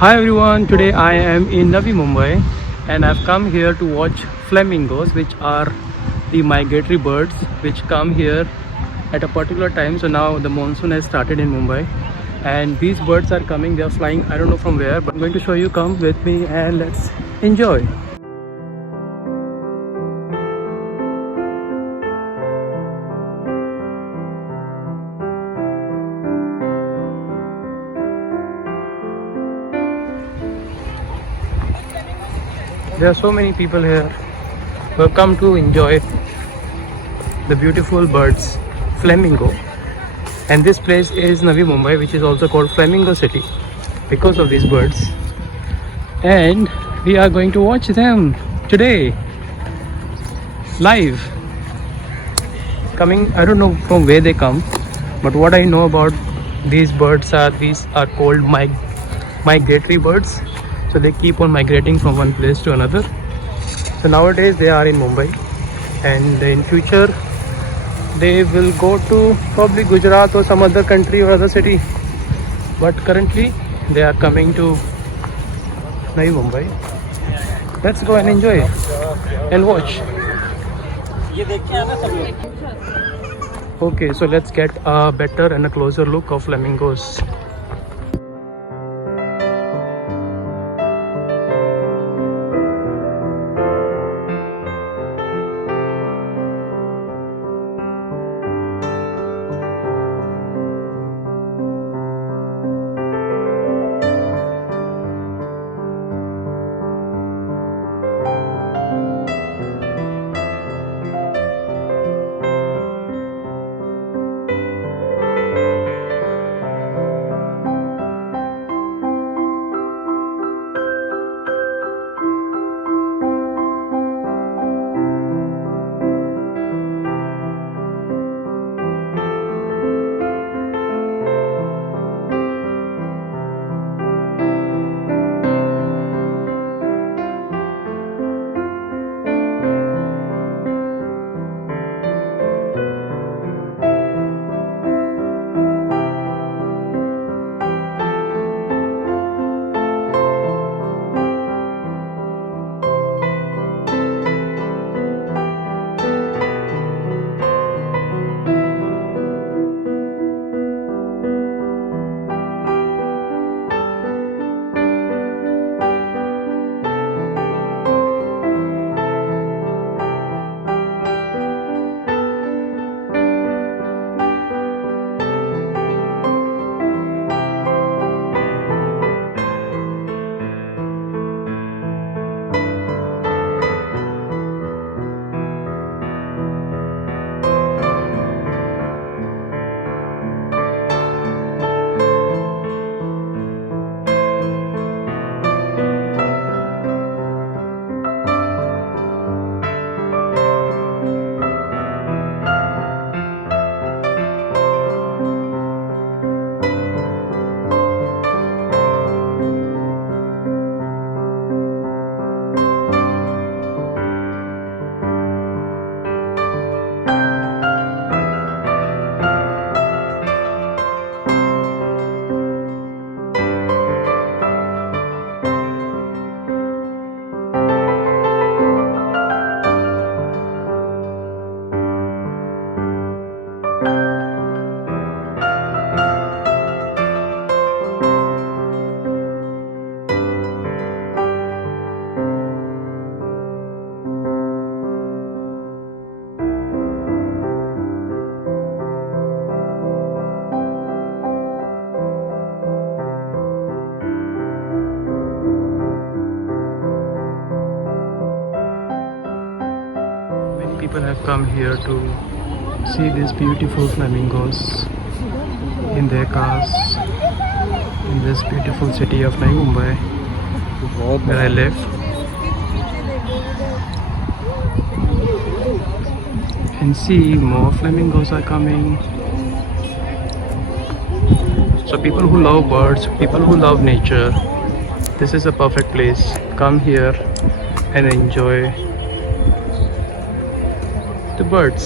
Hi everyone, today I am in Navi Mumbai and I've come here to watch flamingos, which are the migratory birds which come here at a particular time. So now the monsoon has started in Mumbai and these birds are coming, they are flying, I don't know from where, but I'm going to show you. Come with me and let's enjoy. There are so many people here who have come to enjoy the beautiful birds, flamingo. And this place is Navi Mumbai, which is also called Flamingo City because of these birds. And we are going to watch them today live. Coming, I don't know from where they come, but what I know about these birds are called migratory birds. So they keep on migrating from one place to another. So nowadays they are in Mumbai and in future they will go to probably Gujarat or some other country or other city, but currently they are coming to Navi Mumbai. Let's go and enjoy it and watch. Okay, so let's get a better and a closer look of flamingos. People have come here to see these beautiful flamingos in their cars in this beautiful city of Navi Mumbai where I live. And see, more flamingos are coming. So people who love birds, people who love nature, this is a perfect place. Come here and enjoy the birds.